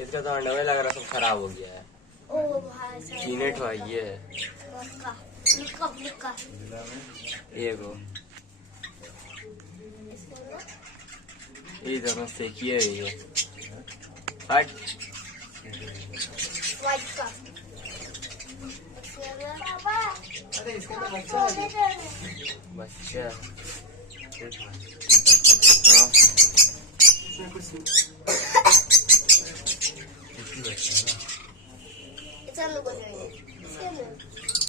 इसका तो अंडा लग रहा सब खराब हो गया है। ओ भाई चीनेट हुआ ये एगो ये दोनों सेकिए है हट वाइट का अरे इसका तो बच्चा है। बच्चा इसमें कुछ चलो